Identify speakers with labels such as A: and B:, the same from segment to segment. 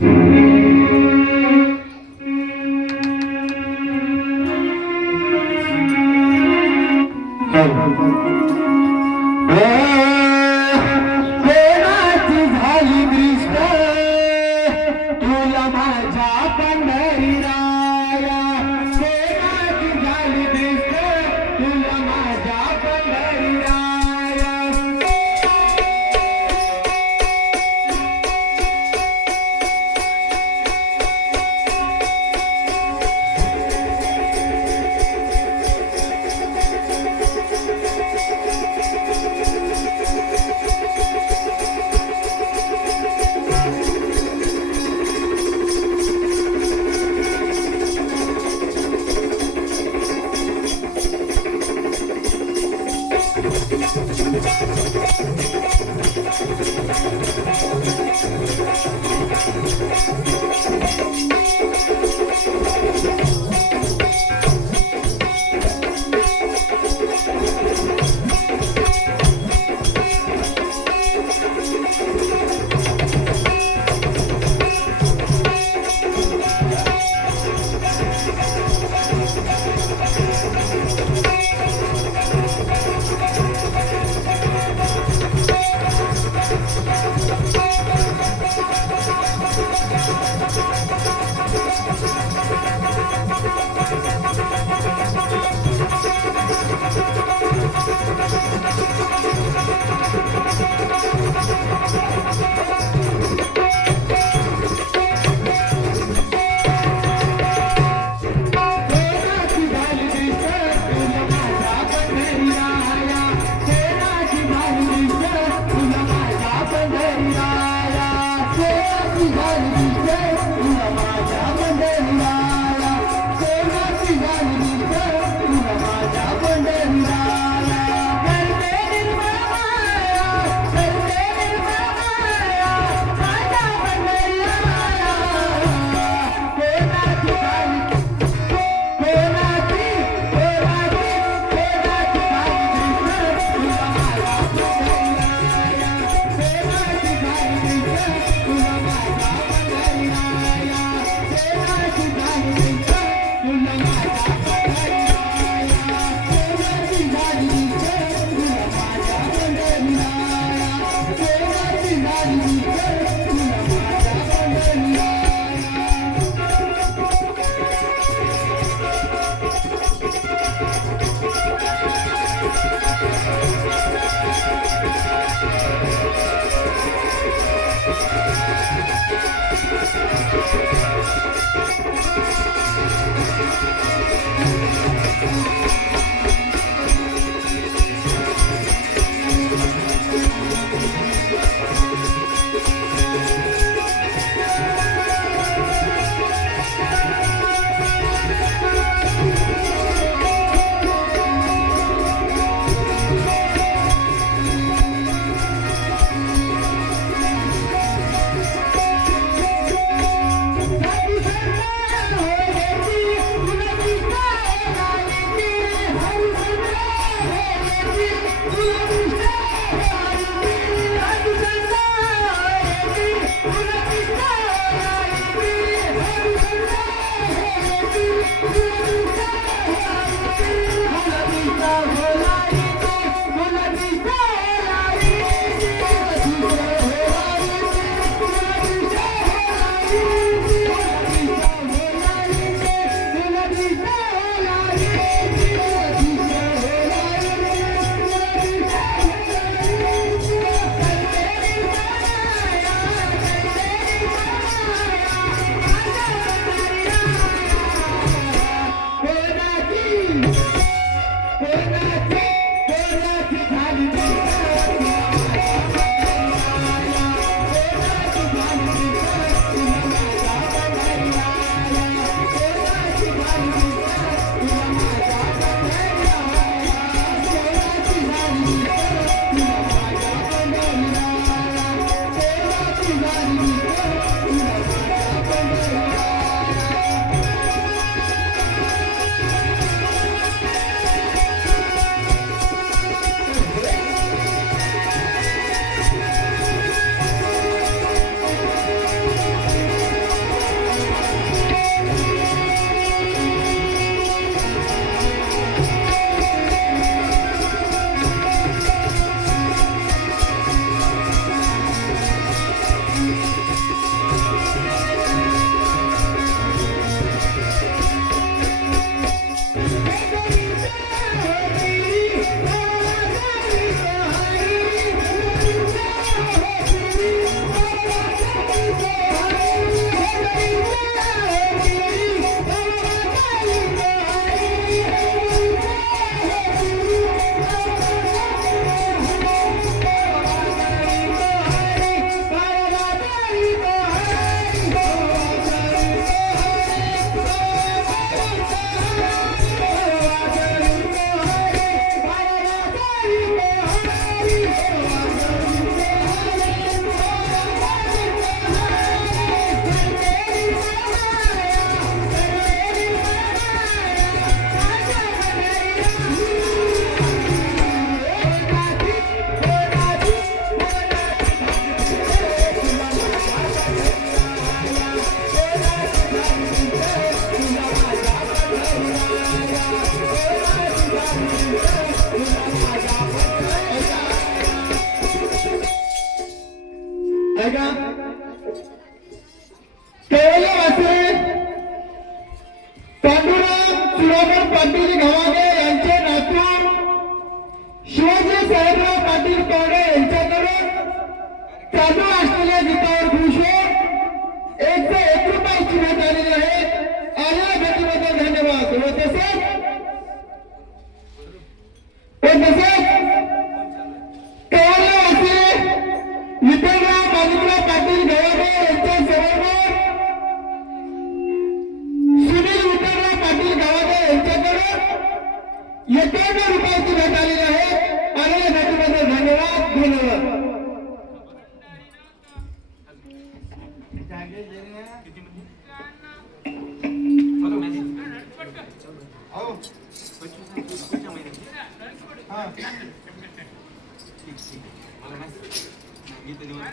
A: Mm-hmm. Shivaji Sahebrao Patil Pawde यांच्याकडे चालू असलेल्या गीतावर खुश हो. एक ते एक रुपयाची भेट आलेली आहे आलेल्या भेटीबद्दल धन्यवाद. व तसेच तसेच केवलवासी विठ्ठलराव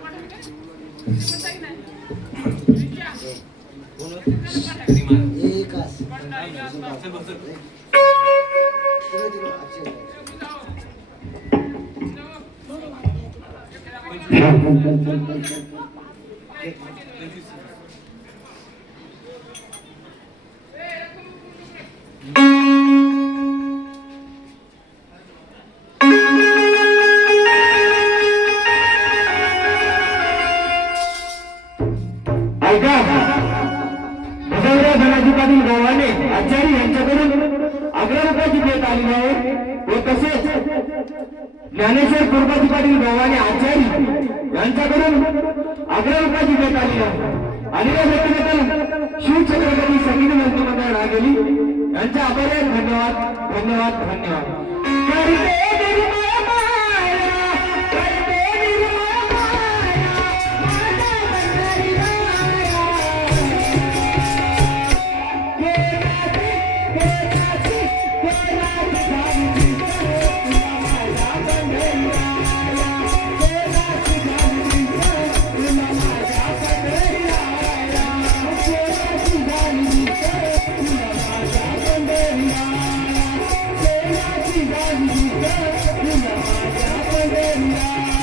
A: माणिकराव पाटील रुपयाची आलेली आहे व तसेच ज्ञानेश्वर कुरबाजी पाटील गावाने आचार्य यांच्याकडून अकरा रुपयाची आली आलेली आहे. आलेल्या भेटीबद्दल शिवछत्रपती संगीत मंत्रिमंडळ रागेली. यांचे आभार आहेत. धन्यवाद धन्यवाद धन्यवाद. Thank you.